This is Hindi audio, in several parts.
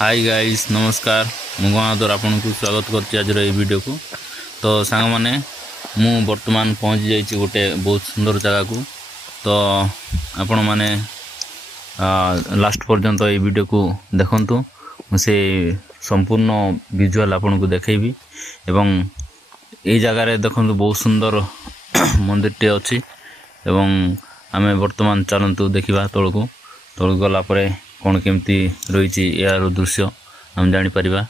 हाय गाइस नमस्कार मु गणाधर आपन को स्वागत करछि आज वीडियो को। तो सांग माने मु वर्तमान पहुंच जाइछि गोटे बहुत सुंदर जगह को। तो आपण माने लास्ट पर्यंत ये वीडियो को देखंतु से संपूर्ण विजुअल आपन को देखैबी एवं ए जगह रे देखंतु बहुत सुंदर मंदिर टे अछि एवं आमे वर्तमान चलंतु देखिबा तळको तळ गला परे कौन केमती रही यार दृश्य हम जानी परिबा।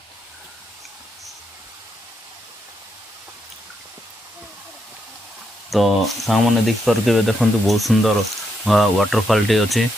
तो सामने देख पारुथिबे देखंतु बहुत सुंदर वाटरफॉल टे अछि।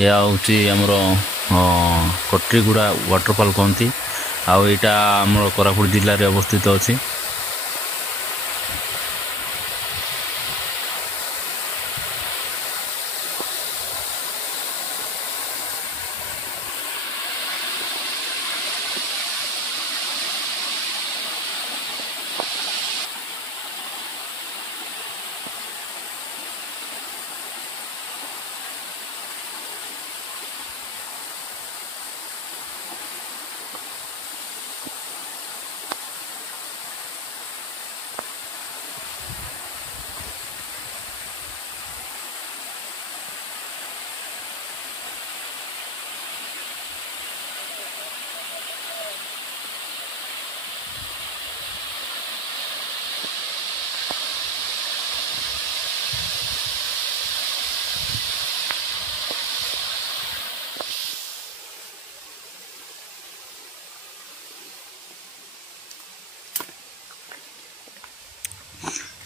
या होची हमरो कटरीगुड़ा वाटरफॉल कहती आउ एटा हमरो कोरापुट जिल्ला रे अवस्थित अछि।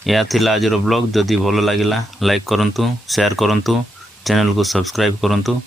या थिला आज ब्लॉग जदि भलो लागिला लाइक करंतु शेयर करंतु चैनल को सब्सक्राइब करंतु।